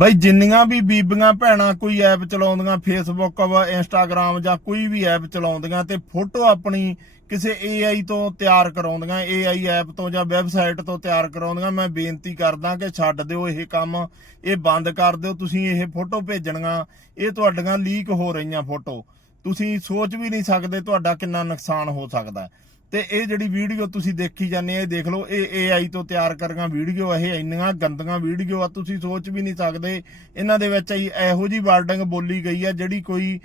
ਬਈ, ਜਿੰਨੀਆਂ ਵੀ ਬੀਬੀਆਂ ਭੈਣਾਂ ਕੋਈ ਐਪ ਚਲਾਉਂਦੀਆਂ ਫੇਸਬੁੱਕ ਵਾ ਇੰਸਟਾਗ੍ਰam ਜਾਂ ਕੋਈ ਵੀ ਐਪ ਚਲਾਉਂਦੀਆਂ ਤੇ ਫੋਟੋ ਆਪਣੀ ਕਿਸੇ AI ਤੋਂ ਤਿਆਰ ਕਰਾਉਂਦੀਆਂ AI ਐਪ ਤੋਂ ਜਾਂ ਵੈਬਸਾਈਟ ਤੋਂ ਤਿਆਰ ਕਰਾਉਂਦੀਆਂ, ਮੈਂ ਬੇਨਤੀ ਕਰਦਾ ਕਿ ਛੱਡ ਦਿਓ ਇਹ ਕੰਮ, ਇਹ ਬੰਦ ਕਰ ਦਿਓ, ਤੁਸੀਂ ਇਹ ਫੋਟੋ ਭੇਜਣੀਆਂ, ਇਹ ਤੁਹਾਡੀਆਂ ਲੀਕ ਹੋ ਰਹੀਆਂ ਫੋਟੋ ਤੁਸੀਂ ਸੋਚ ਵੀ ਨਹੀਂ ਸਕਦੇ ਤੁਹਾਡਾ ਕਿੰਨਾ ਨੁਕਸਾਨ ਹੋ ਸਕਦਾ ਹੈ। ਤੇ ਇਹ ਜਿਹੜੀ ਵੀਡੀਓ ਤੁਸੀਂ ਦੇਖੀ ਜਾਂਦੇ ਆ, ਇਹ ਦੇਖ ਲਓ, ਇਹ AI ਤੋਂ ਤਿਆਰ ਕਰੀਆਂ ਵੀਡੀਓ, ਇਹ ਇੰਨੀਆਂ ਗੰਦੀਆਂ ਵੀਡੀਓ ਆ, ਤੁਸੀਂ ਸੋਚ ਵੀ ਨਹੀਂ ਸਕਦੇ। ਇਹਨਾਂ ਦੇ ਵਿੱਚ ਇਹੋ ਜੀ ਵਰਡਿੰਗ ਬੋਲੀ ਗਈ ਆ, ਜਿਹੜੀ ਕੋਈ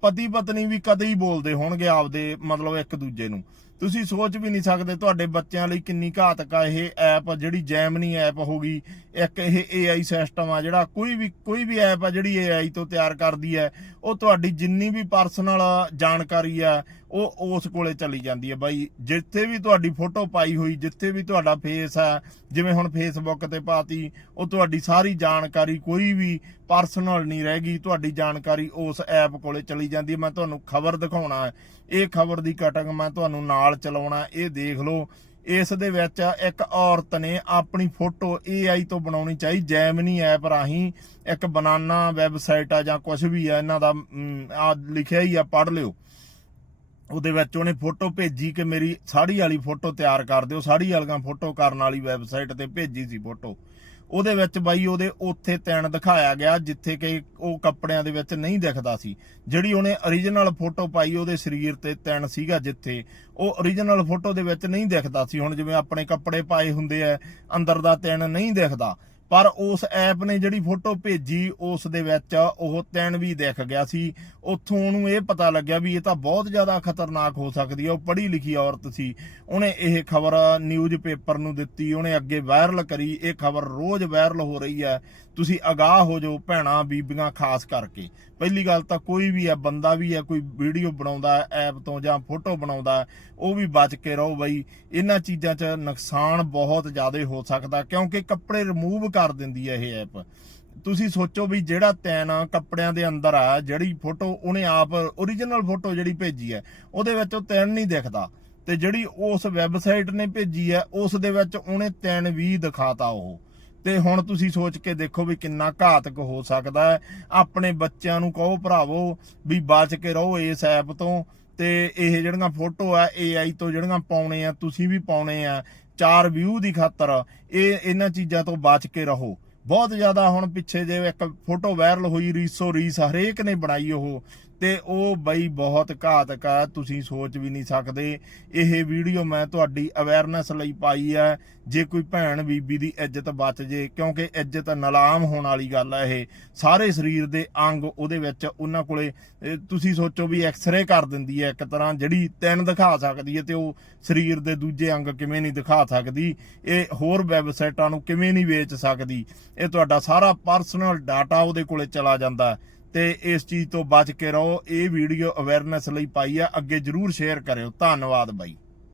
ਪਤੀ ਪਤਨੀ ਵੀ ਕਦੇ ਹੀ ਬੋਲਦੇ ਹੋਣਗੇ ਆਪਦੇ, ਮਤਲਬ ਇੱਕ ਦੂਜੇ ਨੂੰ। ਤੁਸੀਂ ਸੋਚ ਵੀ ਨਹੀਂ ਸਕਦੇ ਤੁਹਾਡੇ ਬੱਚਿਆਂ ਲਈ ਕਿੰਨੀ ਘਾਤਕ ਆ ਇਹ ਐਪ, ਜਿਹੜੀ ਜੈਮਨੀ ਐਪ ਹੋ ਗਈ, ਇੱਕ ਇਹ AI ਸਿਸਟਮ ਆ ਜਿਹੜਾ ਕੋਈ ਵੀ ਕੋਈ ਵੀ ਐਪ ਆ ਜਿਹੜੀ AI ਤੋਂ ਤਿਆਰ ਕਰਦੀ ਹੈ, ਉਹ ਤੁਹਾਡੀ ਜਿੰਨੀ ਵੀ ਪਰਸਨਲ ਜਾਣਕਾਰੀ ਆ, ਉਹ ਉਸ ਕੋਲੇ ਚਲੀ ਜਾਂਦੀ ਹੈ ਬਾਈ। ਜਿੱਥੇ ਵੀ ਤੁਹਾਡੀ ਫੋਟੋ ਪਾਈ ਹੋਈ, ਜਿੱਥੇ ਵੀ ਤੁਹਾਡਾ ਫੇਸ ਆ, ਜਿਵੇਂ ਹੁਣ ਫੇਸਬੁੱਕ ਤੇ ਪਾਤੀ, ਉਹ ਤੁਹਾਡੀ ਸਾਰੀ ਜਾਣਕਾਰੀ, ਕੋਈ ਵੀ ਪਰਸਨਲ ਨਹੀਂ ਰਹਿ ਗਈ, ਤੁਹਾਡੀ ਜਾਣਕਾਰੀ ਉਸ ਐਪ ਕੋਲੇ ਚਲੀ ਜਾਂਦੀ ਹੈ, ਮੈਂ ਤੁਹਾਨੂੰ ਖਬਰ ਦਿਖਾਉਣਾ ਹੈ। ਇਹ ਖਬਰ ਦੀ ਕਟਿੰਗ ਮੈਂ ਤੁਹਾਨੂੰ ਨਾਲ ਚਲਾਉਣਾ ਇਹ ਦੇਖ ਲਓ। ਇਸ ਦੇ ਵਿੱਚ ਇੱਕ ਔਰਤ ਨੇ ਆਪਣੀ ਫੋਟੋ AI ਤੋਂ ਬਣਾਉਣੀ ਚਾਹੀ, ਜੈਮਨੀ ਐਪ ਰਾਹੀਂ ਇੱਕ ਬਨਾਨਾ ਵੈਬਸਾਈਟ ਆ ਜਾਂ ਕੁਝ ਵੀ ਆ, ਇਹਨਾਂ ਦਾ ਆ ਲਿਖਿਆ ਹੀ ਆ, ਪੜ੍ਹ ਲਿਓ। ਉਹਦੇ ਵਿੱਚ ਉਹਨੇ ਫੋਟੋ ਭੇਜੀ ਕਿ ਮੇਰੀ ਸਾੜੀ ਵਾਲੀ ਫੋਟੋ ਤਿਆਰ ਕਰ ਦਿਓ, ਸਾੜੀ ਵਾਲੀਆਂ ਫੋਟੋ ਕਰਨ ਵਾਲੀ ਵੈਬਸਾਈਟ ਤੇ ਭੇਜੀ ਸੀ ਫੋਟੋ। ਉਹਦੇ ਵਿੱਚ ਬਾਈ ਉਹਦੇ ਉੱਥੇ ਤੈਨ ਦਿਖਾਇਆ ਗਿਆ ਜਿੱਥੇ ਕਿ ਉਹ ਕੱਪੜਿਆਂ ਦੇ ਵਿੱਚ ਨਹੀਂ ਦਿਖਦਾ ਸੀ। ਜਿਹੜੀ ਉਹਨੇ origignal ਫੋਟੋ ਪਾਈ ਉਹਦੇ ਸਰੀਰ ਤੇ ਤੈਨ ਸੀਗਾ ਜਿੱਥੇ, ਉਹ origignal ਫੋਟੋ ਦੇ ਵਿੱਚ ਨਹੀਂ ਦਿਖਦਾ ਸੀ। ਹੁਣ ਜਿਵੇਂ ਆਪਣੇ ਕੱਪੜੇ ਪਾਏ ਹੁੰਦੇ ਆ, ਅੰਦਰ ਦਾ ਤੈਨ ਨਹੀਂ ਦਿਖਦਾ। ਪਰ ਉਸ ਐਪ ਨੇ ਜਿਹੜੀ ਫੋਟੋ ਭੇਜੀ ਉਸ ਦੇ ਵਿੱਚ ਉਹ ਤੈਨ ਵੀ ਦਿਖ ਗਿਆ ਸੀ। ਉੱਥੋਂ ਉਹਨੂੰ ਇਹ ਪਤਾ ਲੱਗਿਆ ਵੀ ਇਹ ਤਾਂ ਬਹੁਤ ਜ਼ਿਆਦਾ ਖਤਰਨਾਕ ਹੋ ਸਕਦੀ ਹੈ ਉਹ ਪੜ੍ਹੀ ਲਿਖੀ ਔਰਤ ਸੀ। ਉਹਨੇ ਇਹ ਖਬਰ ਨਿਊਜ਼ ਪੇਪਰ ਨੂੰ ਦਿੱਤੀ, ਉਹਨੇ ਅੱਗੇ ਵਾਇਰਲ ਕਰੀ, ਇਹ ਖਬਰ ਰੋਜ਼ ਵਾਇਰਲ ਹੋ ਰਹੀ ਹੈ ਤੁਸੀਂ ਅਗਾਹ ਹੋ ਜਾਓ ਭੈਣਾਂ, ਬੀਬੀਆਂ ਖਾਸ ਕਰਕੇ। ਪਹਿਲੀ ਗੱਲ ਤਾਂ ਕੋਈ ਵੀ ਹੈ ਬੰਦਾ ਵੀ ਹੈ ਕੋਈ ਵੀਡੀਓ ਬਣਾਉਂਦਾ, ਐਪ ਤੋਂ ਜਾਂ ਫੋਟੋ ਬਣਾਉਂਦਾ, ਉਹ ਵੀ ਬਚ ਕੇ ਰਹੋ ਬਈ। ਇਹਨਾਂ ਚੀਜ਼ਾਂ 'ਚ ਨੁਕਸਾਨ ਬਹੁਤ ਜ਼ਿਆਦਾ ਹੋ ਸਕਦਾ, ਕਿਉਂਕਿ ਕੱਪੜੇ ਰਿਮੂਵ ਕਰ ਦਿੰਦੀ ਹੈ ਇਹ ਐਪ ਤੁਸੀਂ ਸੋਚੋ ਵੀ ਜਿਹੜਾ ਤੈਨ ਕੱਪੜਿਆਂ ਦੇ ਅੰਦਰ ਆ, ਜਿਹੜੀ ਫੋਟੋ ਉਹਨੇ ਆਪ origignal ਫੋਟੋ ਜਿਹੜੀ ਭੇਜੀ ਹੈ, ਉਹਦੇ ਵਿੱਚ ਉਹ ਤੈਨ ਨਹੀਂ ਦਿਖਦਾ। ਤੇ ਜਿਹੜੀ ਉਸ ਵੈਬਸਾਈਟ ਨੇ ਭੇਜੀ ਹੈ, ਉਸ ਦੇ ਵਿੱਚ ਉਹਨੇ ਤੈਨ ਵੀ ਦਿਖਾਤਾ ਉਹ। ਤੇ ਹੁਣ ਤੁਸੀਂ ਸੋਚ ਕੇ ਦੇਖੋ ਵੀ ਕਿੰਨਾ ਘਾਤਕ ਹੋ ਸਕਦਾ ਹੈ। ਆਪਣੇ ਬੱਚਿਆਂ ਨੂੰ ਕਹੋ ਭਰਾਵੋ ਵੀ ਬਚ ਕੇ ਰਹੋ ਇਸ ਐਪ ਤੋਂ। ਤੇ ਇਹ ਜਿਹੜੀਆਂ ਫੋਟੋ ਆ AI ਤੋਂ ਜਿਹੜੀਆਂ ਪਾਉਣੇ ਆ, ਤੁਸੀਂ ਵੀ ਪਾਉਣੇ ਆ, ਚਾਰ ਵਿਊ ਦੀ ਖਾਤਰ ਇਹ ਇਹਨਾਂ ਚੀਜ਼ਾਂ ਤੋਂ ਬਚ ਕੇ ਰਹੋ। ਬਹੁਤ ਜ਼ਿਆਦਾ ਹੁਣ ਪਿੱਛੇ ਜੇ ਇੱਕ ਫੋਟੋ ਵਾਇਰਲ ਹੋਈ ਰੀਸੋ ਰੀਸ ਹਰੇਕ ਨੇ ਬਣਾਈ ਉਹ। ਤੇ ਉਹ ਬਈ ਬਹੁਤ ਘਾਤਕ ਆ, ਤੁਸੀਂ ਸੋਚ ਵੀ ਨਹੀਂ ਸਕਦੇ। ਇਹ ਵੀਡੀਓ ਮੈਂ ਤੁਹਾਡੀ ਅਵੇਅਰਨੈਸ ਲਈ ਪਾਈ ਹੈ ਜੇ ਕੋਈ ਭੈਣ ਬੀਬੀ ਦੀ ਇੱਜ਼ਤ ਬਚ ਜੇ, ਕਿਉਂਕਿ ਇੱਜ਼ਤ ਨਲਾਮ ਹੋਣ ਵਾਲੀ ਗੱਲ ਹੈ ਇਹ। ਸਾਰੇ ਸਰੀਰ ਦੇ ਅੰਗ ਉਹਦੇ ਵਿੱਚ ਉਹਨਾਂ ਕੋਲੇ ਤੁਸੀਂ ਸੋਚੋ ਵੀ ਐਕਸ-ਰੇ ਕਰ ਦਿੰਦੀ ਹੈ ਇੱਕ ਤਰ੍ਹਾਂ, ਜਿਹੜੀ ਤਿੰਨ ਦਿਖਾ ਸਕਦੀ ਹੈ ਤੇ ਉਹ ਸਰੀਰ ਦੇ ਦੂਜੇ ਅੰਗ ਕਿਵੇਂ ਨਹੀਂ ਦਿਖਾ ਸਕਦੀ। ਇਹ ਹੋਰ ਵੈਬਸਾਈਟਾਂ ਨੂੰ ਕਿਵੇਂ ਨਹੀਂ ਵੇਚ ਸਕਦੀ। ਇਹ ਤੁਹਾਡਾ ਸਾਰਾ ਪਰਸਨਲ ਡਾਟਾ ਉਹਦੇ ਕੋਲੇ ਚਲਾ ਜਾਂਦਾ। ਤੇ ਇਸ ਚੀਜ਼ ਤੋਂ ਬਚ ਕੇ ਰਹੋ। ਇਹ ਵੀਡੀਓ ਅਵੇਅਰਨੈਸ ਲਈ ਪਾਈ ਆ। ਅੱਗੇ ਜਰੂਰ ਸ਼ੇਅਰ ਕਰਿਓ। ਧੰਨਵਾਦ ਬਾਈ।